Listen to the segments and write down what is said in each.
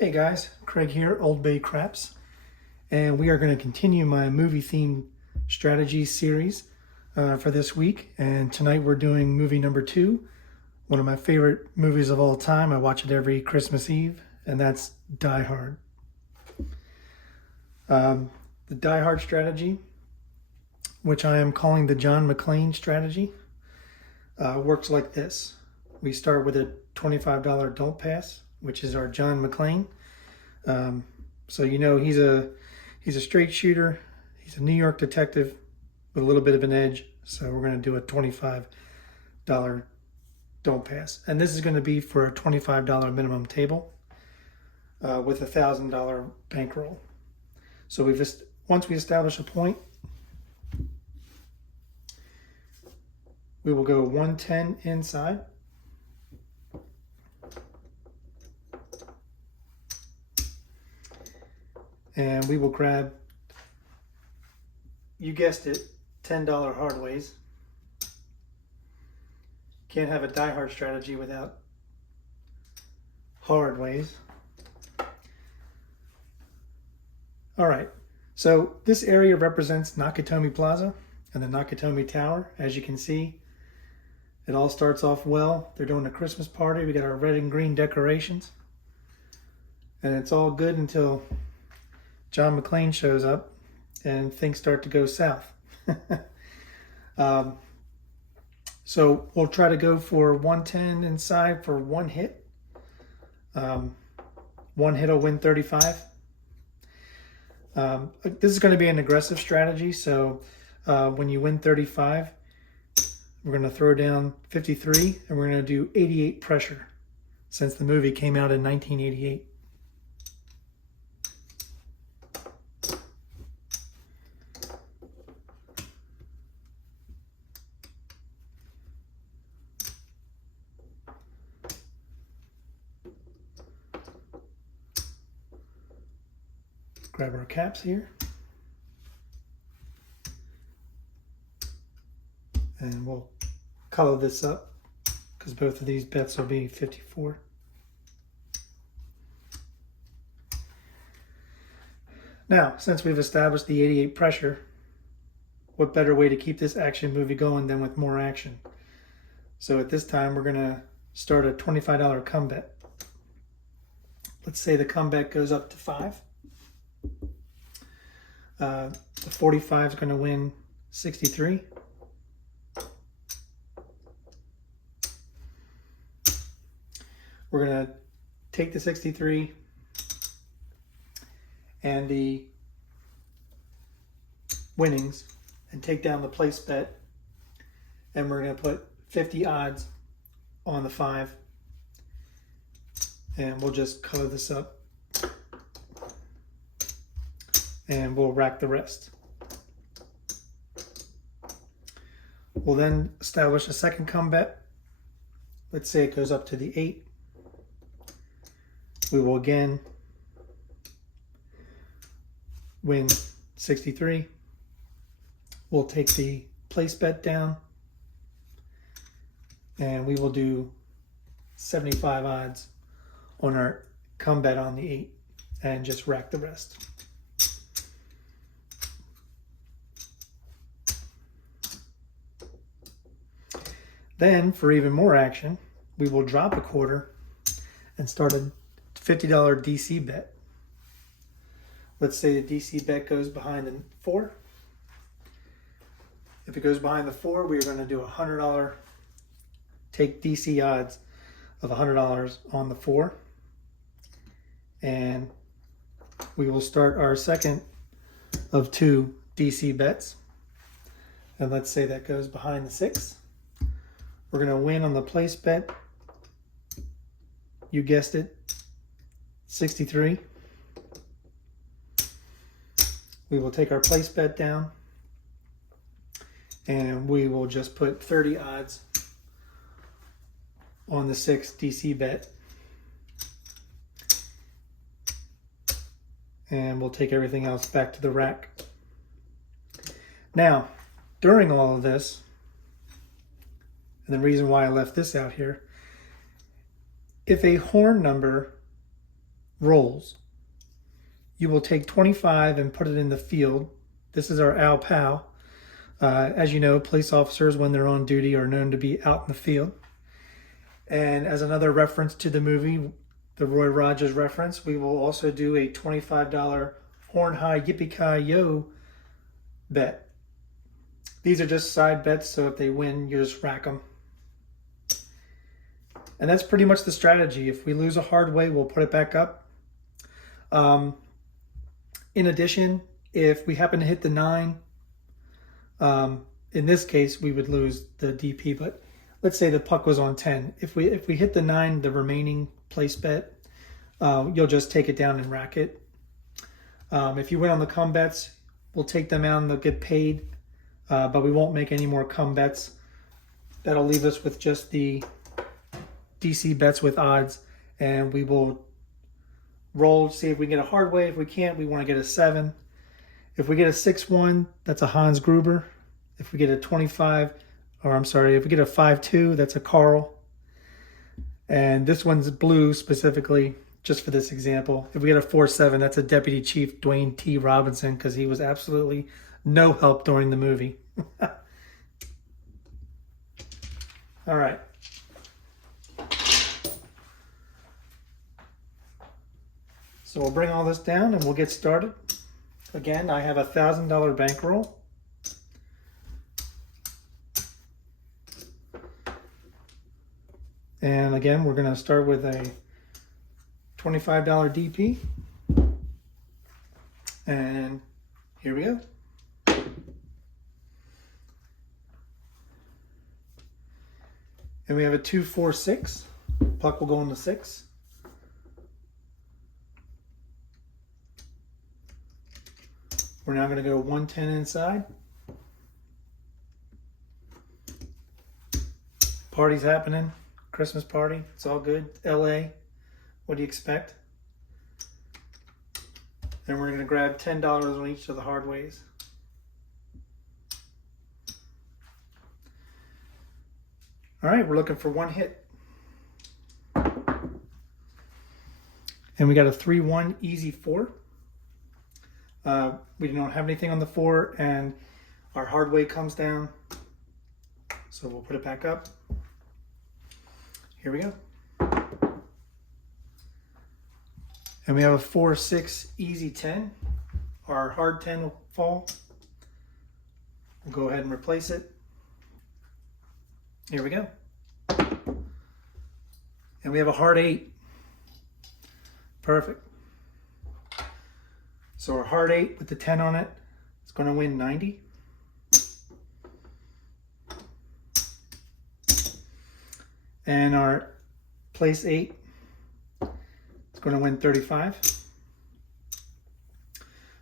Hey guys, Craig here, Oldbay Craps, and we are going to continue my movie themed strategy series for this week. And tonight we're doing movie number 2, one of my favorite movies of all time. I watch it every Christmas Eve, and that's Die Hard. The Die Hard strategy, which I am calling the John McClane strategy, works like this. We start with a $25 don't pass, which is our John McClane. So you know he's a straight shooter. He's a New York detective with a little bit of an edge. So we're going to do a $25 don't pass, and this is going to be for a $25 minimum table with a $1,000 bankroll. So once we establish a point, we will go 110 inside. And we will grab, you guessed it, $10 hardways. Can't have a Die Hard strategy without hardways. All right, so this area represents Nakatomi Plaza and the Nakatomi Tower. As you can see, it all starts off well. They're doing a Christmas party. We got our red and green decorations. And it's all good until John McClane shows up and things start to go south. So we'll try to go for 110 inside for one hit. One hit will win 35. This is going to be an aggressive strategy. So when you win 35, we're going to throw down 53 and we're going to do 88 pressure since the movie came out in 1988. Grab our caps here. And we'll color this up because both of these bets will be 54. Now, since we've established the 88 pressure, what better way to keep this action movie going than with more action? So at this time, we're going to start a $25 comeback. Let's say the comeback goes up to 5. The 45 is going to win 63. We're going to take the 63 and the winnings and take down the place bet, and we're going to put 50 odds on the 5, and we'll just color this up and we'll rack the rest. We'll then establish a second comeback. Let's say it goes up to the 8. We will again win 63. We'll take the place bet down and we will do 75 odds on our comeback on the 8 and just rack the rest. Then, for even more action, we will drop a quarter and start a $50 DC bet. Let's say the DC bet goes behind the 4. If it goes behind the 4, we are going to do a $100, take DC odds of $100 on the 4. And we will start our second of 2 DC bets. And let's say that goes behind the 6. We're going to win on the place bet. You guessed it, 63. We will take our place bet down and we will just put 30 odds on the 6 DC bet. And we'll take everything else back to the rack. Now, during all of this, and the reason why I left this out here, if a horn number rolls. You will take 25 and put it in the field. This is our owl pow. As you know, police officers, when they're on duty, are known to be out in the field. And as another reference to the movie, the Roy Rogers reference, we will also do a $25 horn high Yippie-Kai-Yay bet. These are just side bets, so if they win, you just rack them. And that's pretty much the strategy. If we lose a hard way, we'll put it back up. In addition, if we happen to hit the 9, in this case, we would lose the DP, but let's say the puck was on 10. If we hit the 9, the remaining place bet, you'll just take it down and rack it. If you win on the come bets, we'll take them out and they'll get paid, but we won't make any more come bets. That'll leave us with just the DC bets with odds, and we will roll, see if we can get a hard way. If we can't, we want to get a 7. If we get a 6-1, that's a Hans Gruber. If we get a 25, or I'm sorry, if we get a 5-2, that's a Carl. And this one's blue specifically, just for this example. If we get a 4-7, that's a Deputy Chief Dwayne T. Robinson, because he was absolutely no help during the movie. All right. So we'll bring all this down and we'll get started. Again, I have a $1,000 bankroll. And again, we're going to start with a $25 DP. And here we go. And we have a 2-4-6. Puck will go into 6. We're now going to go 110 inside. Party's happening. Christmas party. It's all good. LA. What do you expect? And we're going to grab $10 on each of the hard ways. All right, we're looking for one hit. And we got a 3-1 easy 4. We don't have anything on the 4, and our hard way comes down. So we'll put it back up. Here we go. And we have a 4-6 easy 10. Our hard 10 will fall. We'll go ahead and replace it. Here we go. And we have a hard 8. Perfect. So our hard 8 with the 10 on it is going to win 90. And our place 8 is going to win 35.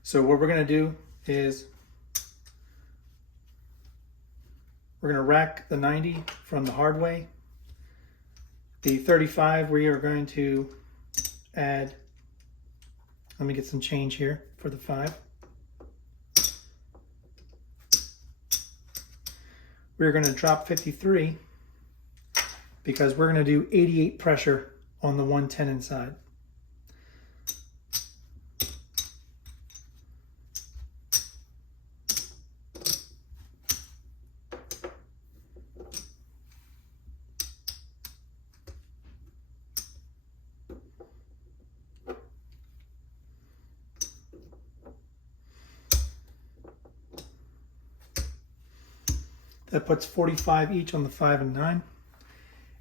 So what we're going to do is we're going to rack the 90 from the hard way. The 35 we are going to add, let me get some change here for the 5. We're going to drop 53 because we're going to do 88 pressure on the 110 inside. That puts 45 each on the 5 and 9.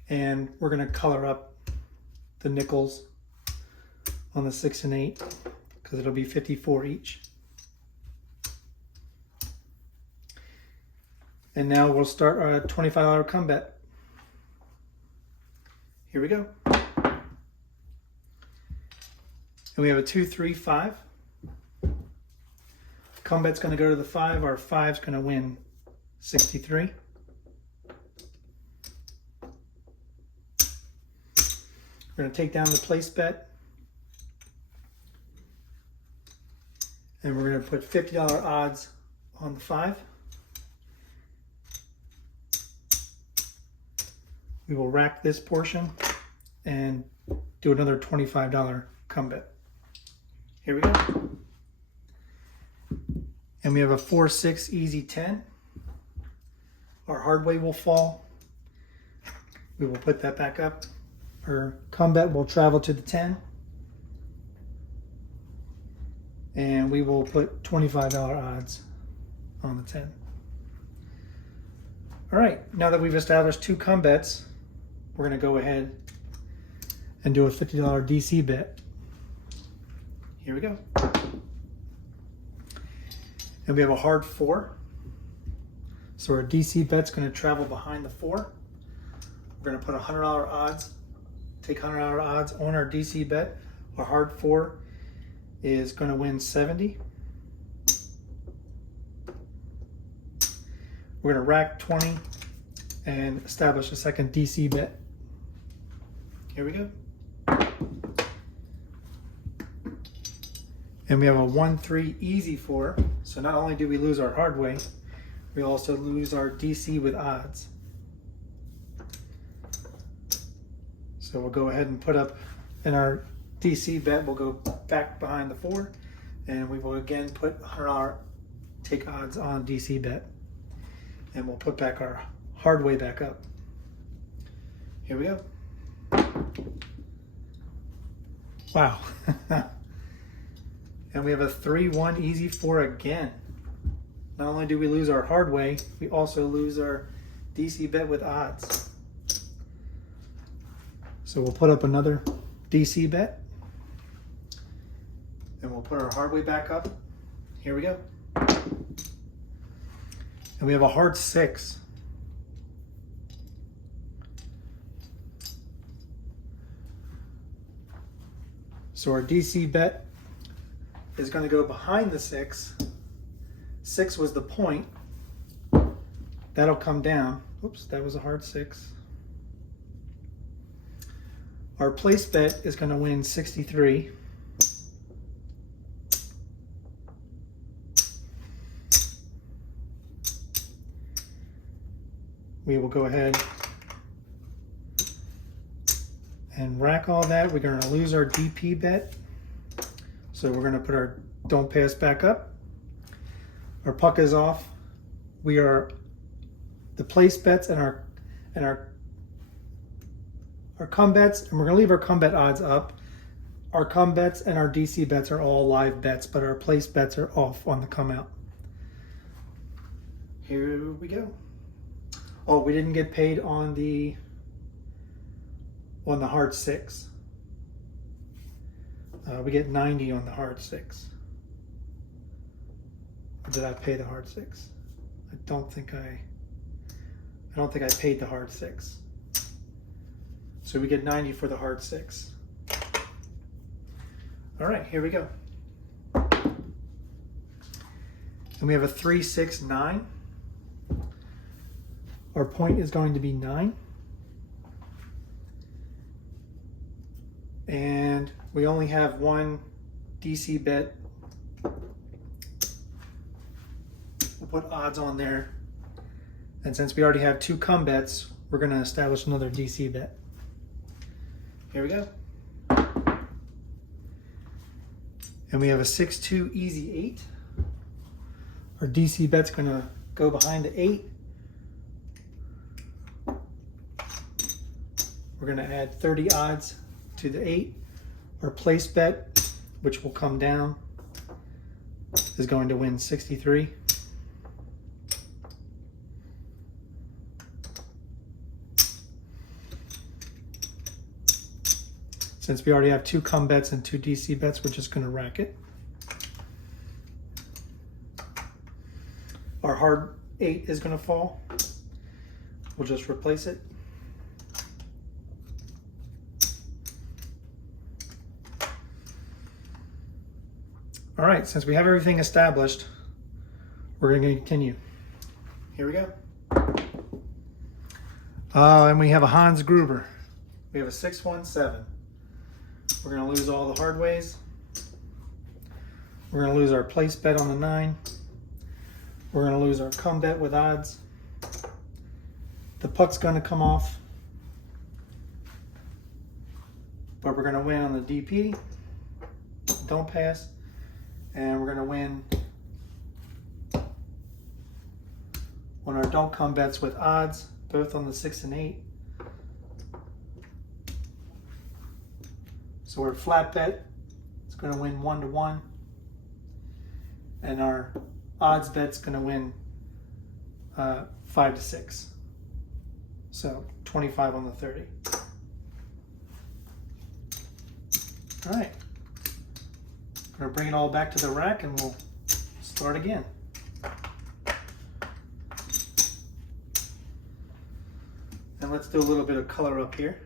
And we're going to color up the nickels on the 6 and 8 because it'll be 54 each. And now we'll start our $25 come bet. Here we go. And we have a 2-3-5. Come bet's going to go to the 5. Our 5's going to win 63. We're going to take down the place bet. And we're going to put $50 odds on the 5. We will rack this portion and do another $25 come come bet. Here we go. And we have a 4-6 easy 10. Our hardway will fall. We will put that back up. Our come bet will travel to the 10. And we will put $25 odds on the 10. All right, now that we've established 2 come bets, we're gonna go ahead and do a $50 DC bet. Here we go. And we have a hard 4. So our DC bet's gonna travel behind the 4. We're gonna put $100 odds, take $100 odds on our DC bet. Our hard 4 is gonna win 70. We're gonna rack 20 and establish a second DC bet. Here we go. And we have a 1-3 easy 4. So not only do we lose our hardway, we also lose our DC with odds. So we'll go ahead and put up in our DC bet, we'll go back behind the 4, and we will again put $100 take odds on DC bet. And we'll put back our hardway back up. Here we go. Wow. And we have a 3-1 easy 4 again. Not only do we lose our hardway, we also lose our DC bet with odds. So we'll put up another DC bet. And we'll put our hardway back up. Here we go. And we have a hard 6. So our DC bet is going to go behind the 6. 6 was the point. That'll come down. Oops, that was a hard 6. Our place bet is going to win 63. We will go ahead and rack all that. We're going to lose our DP bet. So we're going to put our don't pass back up. Our puck is off. We are the place bets and our come bets, and we're going to leave our come bet odds up. Our come bets and our DC bets are all live bets, but our place bets are off on the come out. Here we go. Oh, we didn't get paid on the hard 6. We get 90 on the hard 6. Or did I pay the hard 6? I don't think I paid the hard 6. So we get 90 for the hard 6. All right, here we go. And we have a 3-6-9. Our point is going to be 9. And we only have one DC bet. We'll put odds on there. And since we already have 2 come bets, we're going to establish another DC bet. Here we go. And we have a 6-2 easy 8. Our DC bet's going to go behind the 8. We're going to add 30 odds to the 8. Our place bet, which will come down, is going to win 63. Since we already have 2 come bets and 2 DC bets, we're just going to rack it. Our hard 8 is going to fall. We'll just replace it. All right, since we have everything established, we're going to continue. Here we go. And we have a Hans Gruber. We have a 6-1-7. We're going to lose all the hard ways. We're going to lose our place bet on the 9. We're going to lose our come bet with odds. The puck's going to come off. But we're going to win on the DP. don't pass. And we're going to win on our don't come bets with odds, both on the 6 and 8. So we're flat bet. It's going to win 1-1. And our odds bet's going to win 5-6. So 25 on the 30. All right. I'm going to bring it all back to the rack and we'll start again. And let's do a little bit of color up here.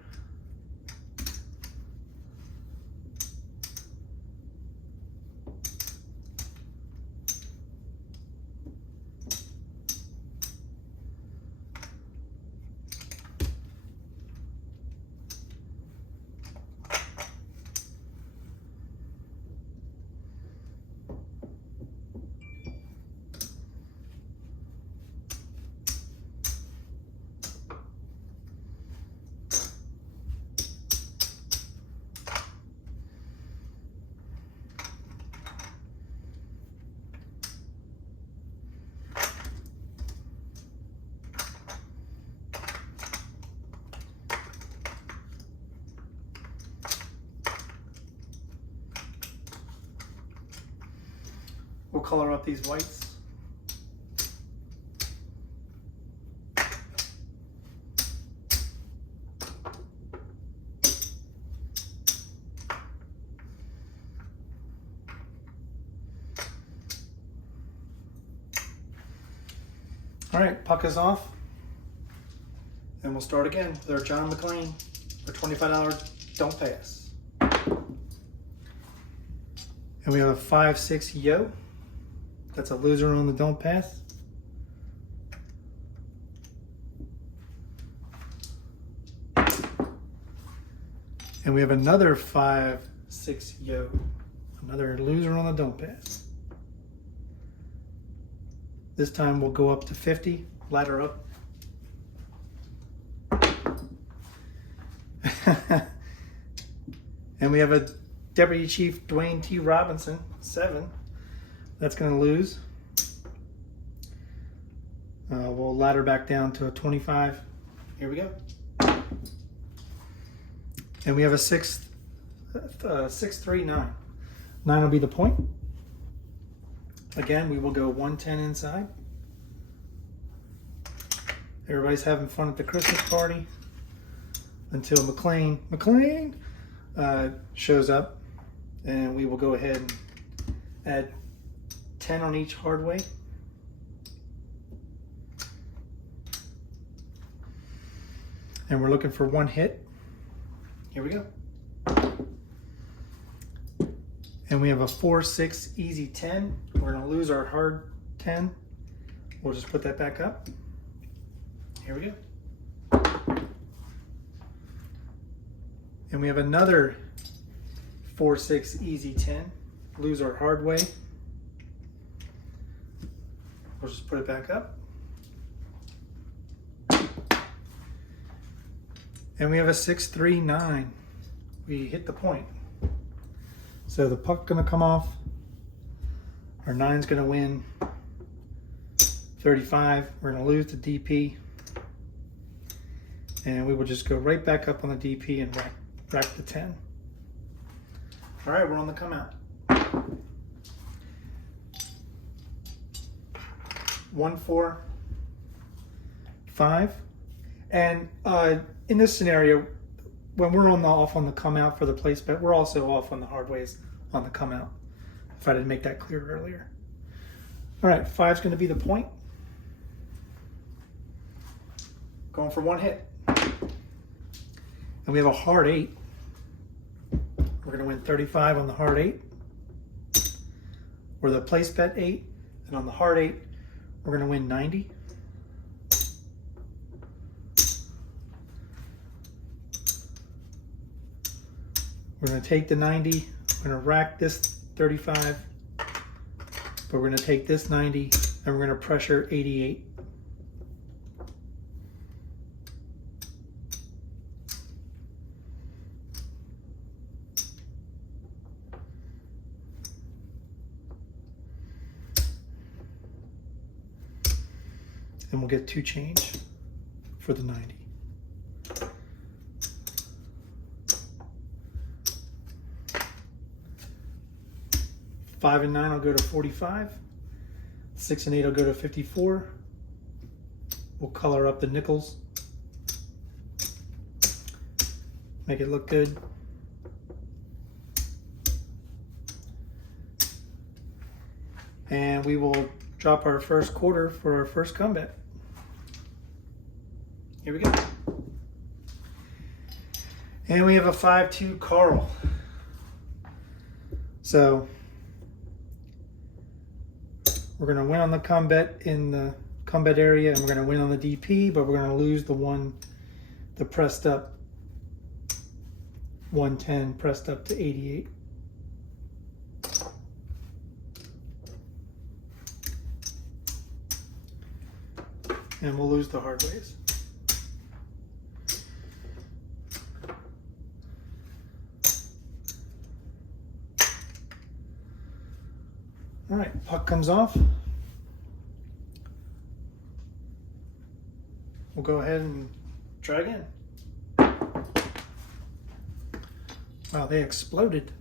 We'll color up these whites. All right, puck is off. And we'll start again with our John McClane for $25 don't pass. And we have a 5-6 yo. That's a loser on the don't pass. And we have another 5-6 yo. Another loser on the don't pass. This time we'll go up to 50, ladder up. And we have a Deputy Chief Dwayne T. Robinson, 7. That's going to lose. We'll ladder back down to a 25. Here we go. And we have a 6-3-9. 9 will be the point. Again, we will go 110 inside. Everybody's having fun at the Christmas party until McClane shows up, and we will go ahead and add 10 on each hardway. And we're looking for one hit. Here we go. And we have a 4-6 easy 10. We're going to lose our hard 10. We'll just put that back up. Here we go. And we have another 4-6 easy 10. Lose our hard way. We'll just put it back up. And we have a 6-3-9. We hit the point. So the puck's gonna come off. Our 9's gonna win 35. We're gonna lose the DP. And we will just go right back up on the DP and rack the 10. All right, we're on the come out. 1, 4, 5. And in this scenario, when we're off on the come out for the place bet, we're also off on the hard ways on the come out, if I didn't make that clear earlier. All right, 5's going to be the point. Going for one hit. And we have a hard 8. We're going to win 35 on the hard 8. Or the place bet 8. And on the hard 8, we're going to win 90. We're going to take the 90, we're going to rack this 35, but we're going to take this 90 and we're going to pressure 88. and we'll get 2 change for the 90. Five and 9 will go to 45. 6 and 8 will go to 54. We'll color up the nickels. Make it look good. And we will drop our first quarter for our first come bet. Here we go. And we have a 5-2 Carl. So we're going to win on the come bet in the come bet area, and we're going to win on the DP, but we're going to lose the one, the pressed up 110 pressed up to 88. And we'll lose the hardways. All right, puck comes off. We'll go ahead and try again. Wow, they exploded.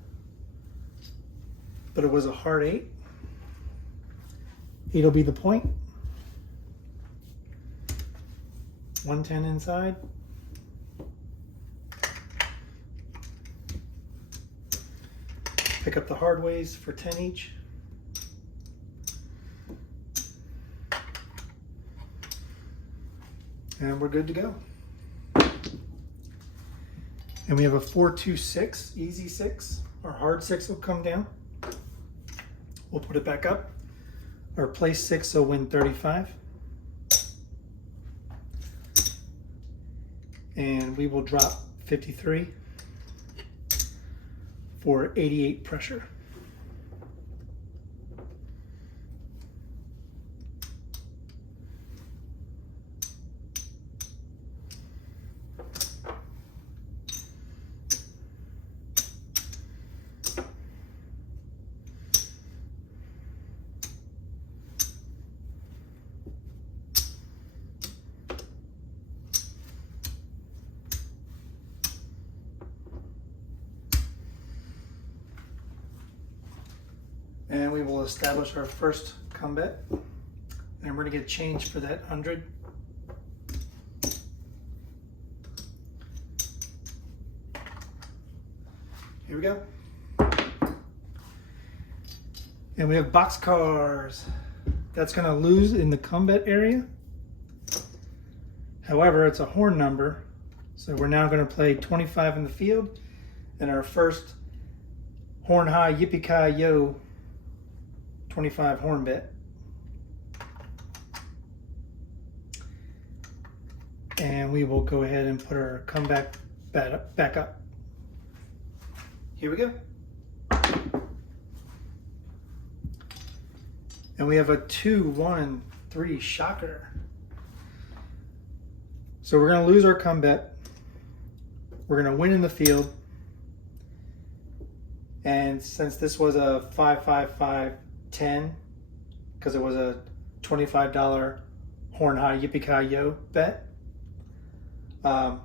But it was a hard 8. 8 will be the point. 110 inside. Pick up the hardways for 10 each. And we're good to go. And we have a 4-2-6, easy 6. Our hard 6 will come down. We'll put it back up. Our place 6 will win 35. And we will drop 53 for 88 pressure. And we will establish our first come bet. And we're gonna get change for that 100. Here we go. And we have box cars. That's gonna lose in the come bet area. However, it's a horn number. So we're now gonna play 25 in the field. And our first horn high Yippie-Kai-Yay 25 horn bet. And we will go ahead and put our comeback back up. Here we go. And we have a 2-1-3 shocker. So we're going to lose our come bet. We're going to win in the field. And since this was a 5-5-5-10, because it was a $25 horn high Yippie-Kai-Yay bet, 5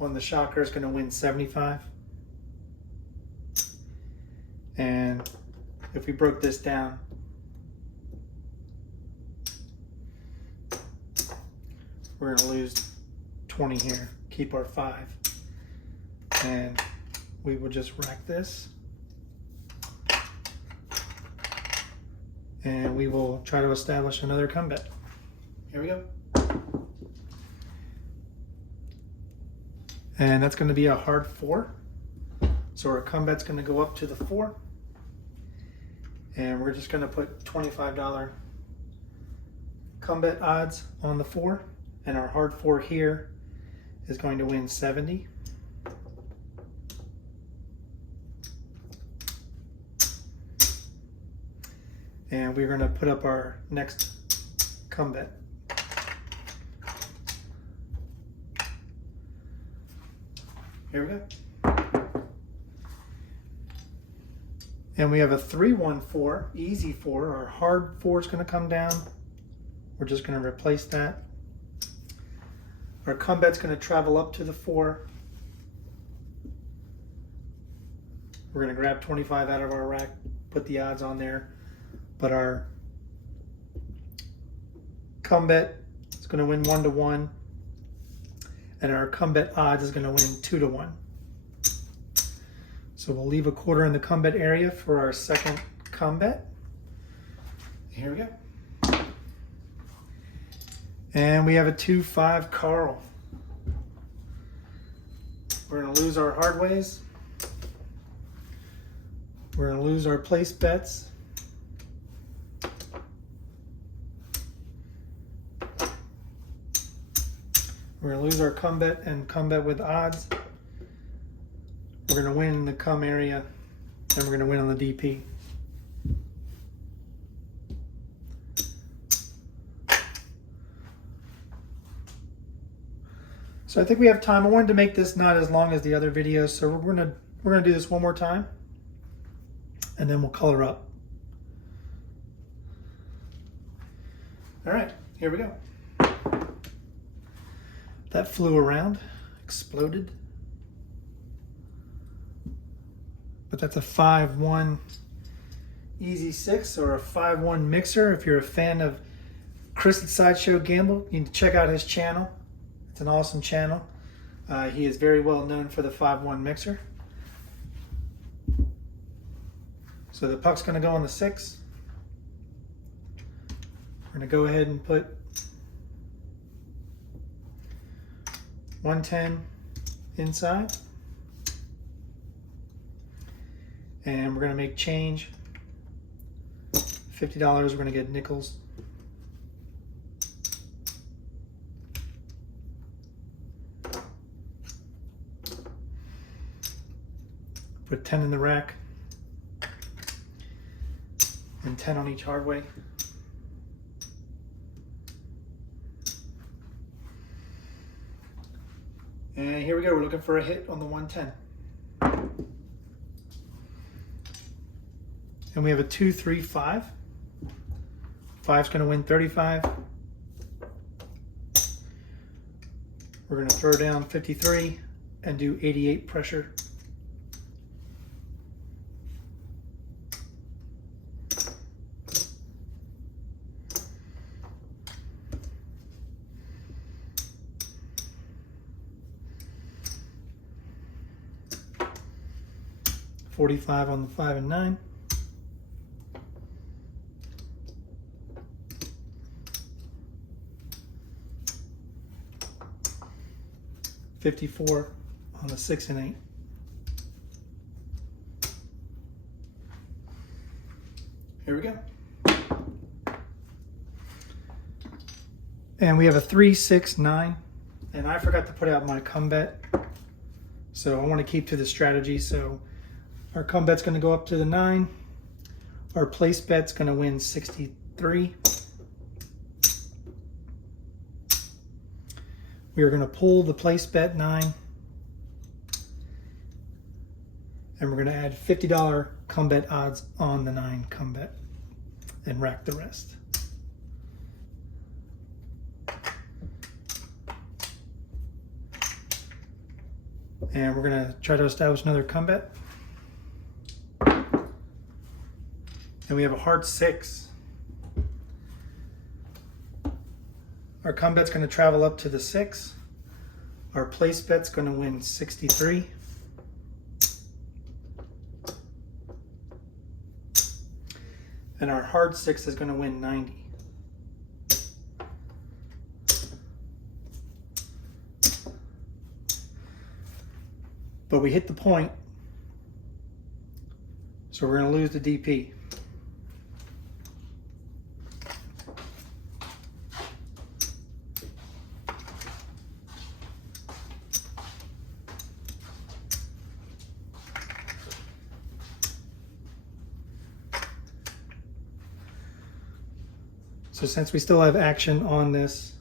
on the shocker is going to win 75. And if we broke this down, we're going to lose 20 here, keep our 5. And we will just rack this. And we will try to establish another come bet. Here we go. And that's going to be a hard 4. So our come bet's going to go up to the 4. And we're just going to put $25 come bet odds on the 4. And our hard 4 here is going to win 70. And we're going to put up our next come bet. Here we go. And we have a 3-1-4, easy 4. Our hard 4 is going to come down. We're just going to replace that. Our comeback's going to travel up to the 4. We're going to grab 25 out of our rack, put the odds on there. But our comeback is going to win 1-1. And our comeback odds is going to win 2-1. So we'll leave a quarter in the comeback area for our second comeback. Here we go. And we have a 2-5 Carl. We're going to lose our hardways. We're going to lose our place bets. We're going to lose our comeback and comeback with odds. We're going to win in the come area, and we're going to win on the DP. So I think we have time. I wanted to make this not as long as the other videos, so we're gonna do this one more time, and then we'll color up. All right, here we go. That flew around, exploded. But that's a 5-1 easy 6 or a 5-1 mixer. If you're a fan of Chris at Sideshow Gamble, you need to check out his channel. It's an awesome channel. He is very well known for the 5-1 mixer. So the puck's going to go on the 6. We're going to go ahead and put 110 inside. And we're going to make change. $50, we're going to get nickels. Put 10 in the rack. And 10 on each hardway. And here we go, we're looking for a hit on the 110. And we have a 2-3-5. 5's going to win 35. We're going to throw down 53 and do 88 pressure. $45 on the 5 and 9. $54 on the 6 and 8. Here we go. And we have a 3, 6, 9. And I forgot to put out my comeback. So I want to keep to the strategy. So our comeback's going to go up to the 9. Our place bet's going to win 63. We are going to pull the place bet 9. And we're going to add $50 comeback odds on the 9 comeback and rack the rest. And we're going to try to establish another comeback. And we have a hard 6. Our comeback's going to travel up to the 6. Our place bet's going to win 63. And our hard 6 is going to win 90. But we hit the point, so we're going to lose the DP. So since we still have action on this,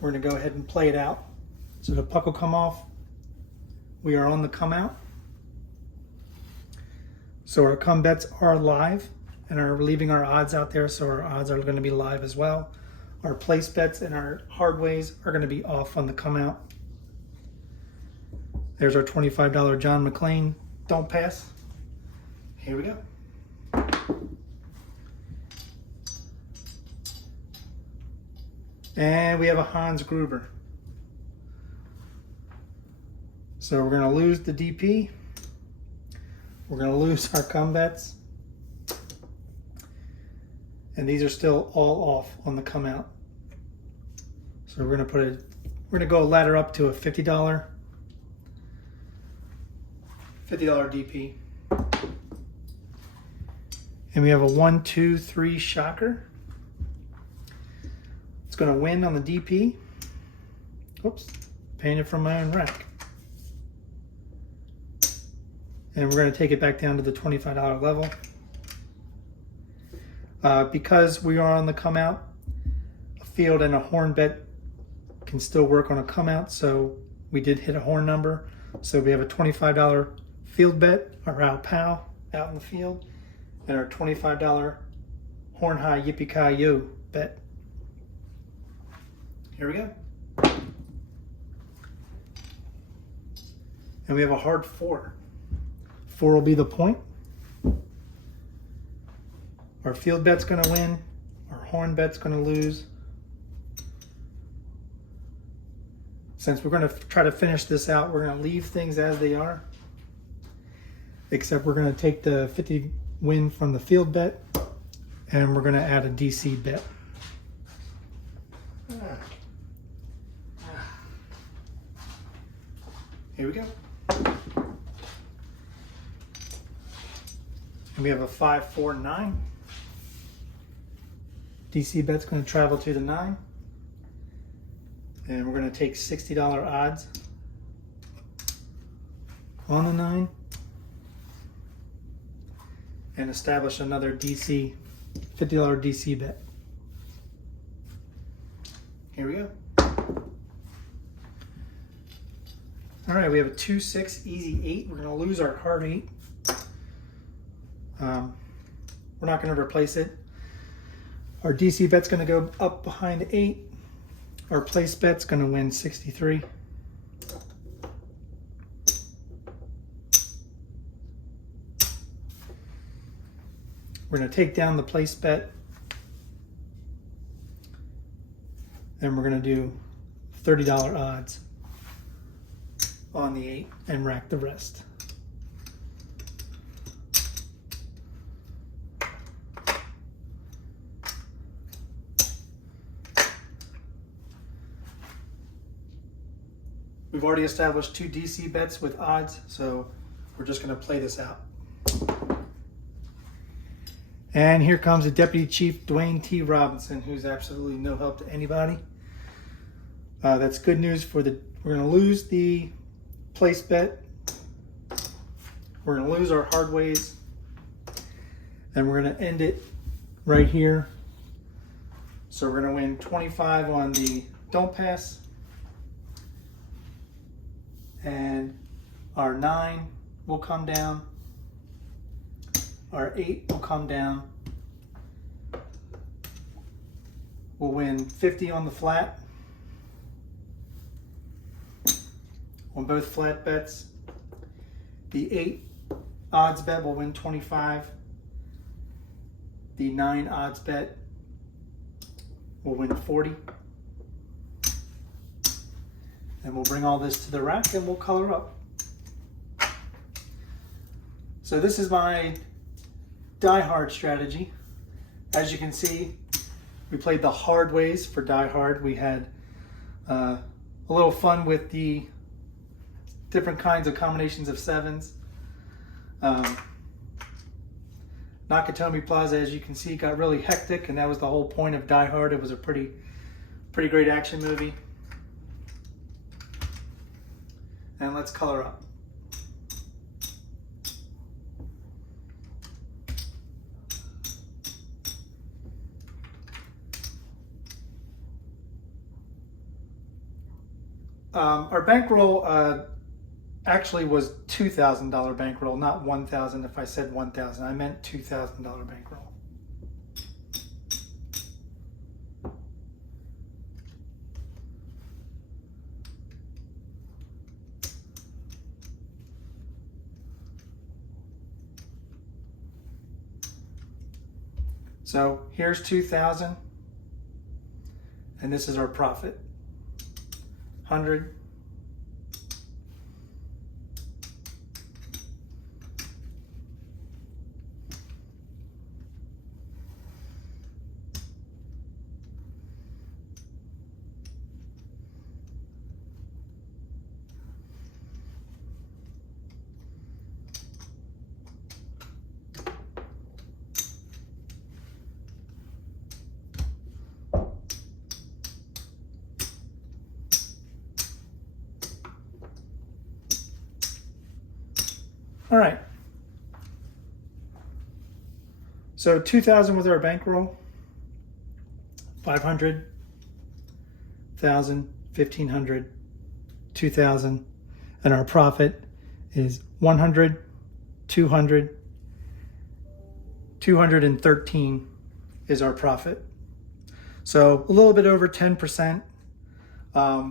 we're going to go ahead and play it out. So the puck will come off, we are on the come out. So our come bets are live and are leaving our odds out there, so our odds are going to be live as well. Our place bets and our hardways are going to be off on the come out. There's our $25 John McClane don't pass. Here we go. And we have a Hans Gruber. So we're going to lose the DP. We're going to lose our come bets. And these are still all off on the come out. So we're going to go ladder up to a $50 DP. And we have a 1, 2, 3 shocker. It's going to win on the DP. Oops, paying it from my own rack. And we're going to take it back down to the $25 level. Because we are on the come out, a field and a horn bet can still work on a come out. So we did hit a horn number. So we have a $25 field bet, our Powell out in the field, and our $25 horn high Yippie-Kai-Yay bet. Here we go. And we have a hard 4. 4 will be the point. Our field bet's going to win. Our horn bet's going to lose. Since we're going to try to finish this out, we're going to leave things as they are. Except we're going to take the 50 win from the field bet, and we're going to add a DC bet. Here we go. And we have a 5, 4, 9. DC bet's going to travel to the 9. And we're going to take $60 odds on the 9 and establish another DC, $50 DC bet. Here we go. All right, we have a 2, 6, easy 8. We're going to lose our hard 8. We're not going to replace it. Our DC bet's going to go up behind 8. Our place bet's going to win 63. We're going to take down the place bet. And we're going to do $30 odds on the 8 and rack the rest. We've already established 2 DC bets with odds, so we're just going to play this out. And here comes the Deputy Chief Dwayne T. Robinson, who's absolutely no help to anybody. That's good news for the... We're going to lose the place bet. We're going to lose our hardways. And we're going to end it right here. So we're going to win 25 on the don't pass. And our 9 will come down. Our 8 will come down. We'll win 50 on the flat. On both flat bets. The 8 odds bet will win 25. The 9 odds bet will win 40. And we'll bring all this to the rack and we'll color up. So this is my Die Hard strategy. As you can see, we played the hard ways for Die Hard. We had a little fun with the different kinds of combinations of 7s. Nakatomi Plaza, as you can see, got really hectic, and that was the whole point of Die Hard. It was a pretty great action movie. And let's color up. Our bankroll actually was $2,000 bankroll, not 1,000. If I said 1,000, I meant $2,000 bankroll. So here's 2,000, and this is our profit. 100, all right. So 2,000 was our bankroll. 500, 1,000, 1,500, 2,000, and our profit is 100, 200, 213 is our profit. So a little bit over 10%.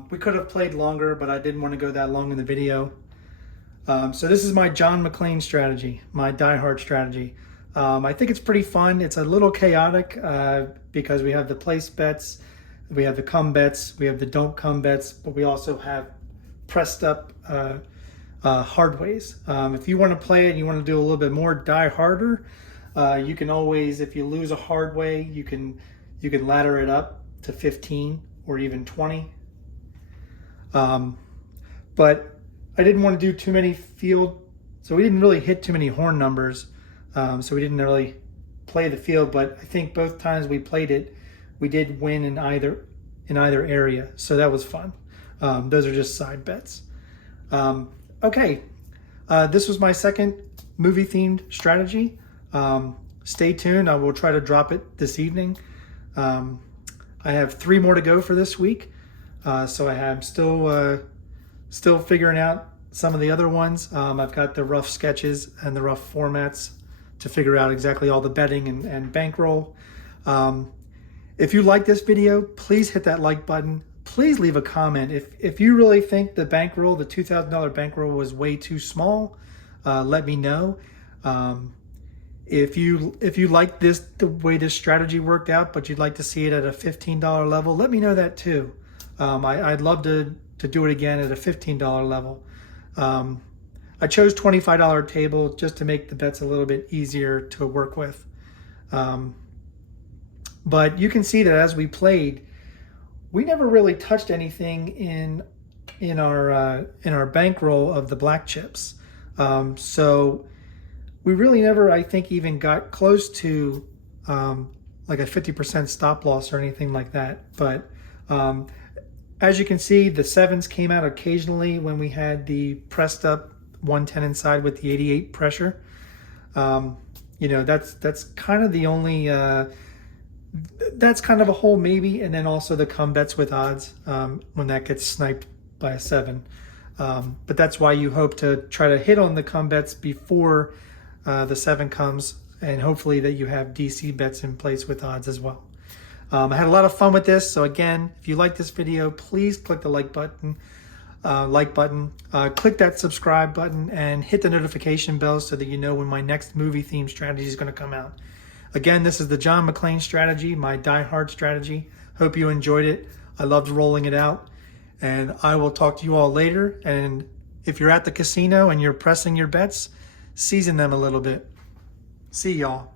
We could have played longer, but I didn't want to go that long in the video. So this is my John McClane strategy, my die-hard strategy. I think it's pretty fun. It's a little chaotic because we have the place bets, we have the come bets, we have the don't come bets, but we also have pressed up hardways. If you want to play it and you want to do a little bit more die harder, you can always, if you lose a hardway, you can ladder it up to 15 or even 20. But I didn't want to do too many field, so we didn't really hit too many horn numbers. So we didn't really play the field, but I think both times we played it, we did win in either area. So that was fun. Those are just side bets. Okay, this was my second movie-themed strategy. Stay tuned. I will try to drop it this evening. I have 3 more to go for this week, so I am still figuring out some of the other ones. I've got the rough sketches and the rough formats to figure out exactly all the betting and bankroll. If you like this video, please hit that like button. Please leave a comment. If you really think the bankroll, the $2,000 bankroll was way too small, let me know. If you like the way this strategy worked out, but you'd like to see it at a $15 level, let me know that too. I'd love to do it again at a $15 level. I chose $25 table just to make the bets a little bit easier to work with. But you can see that as we played, we never really touched anything in our bankroll of the black chips. So we really never, I think, even got close to like a 50% stop loss or anything like that. But as you can see, the 7s came out occasionally when we had the pressed up 110 inside with the 88 pressure. You know, that's kind of the only, that's kind of a whole maybe. And then also the come bets with odds when that gets sniped by a 7. But that's why you hope to try to hit on the come bets before the 7 comes, and hopefully that you have DC bets in place with odds as well. I had a lot of fun with this. So again, if you like this video, please click the like button, click that subscribe button, and hit the notification bell so that you know when my next movie themed strategy is going to come out. Again, this is the John McClane strategy, my die-hard strategy. Hope you enjoyed it. I loved rolling it out, and I will talk to you all later. And if you're at the casino and you're pressing your bets, season them a little bit. See y'all.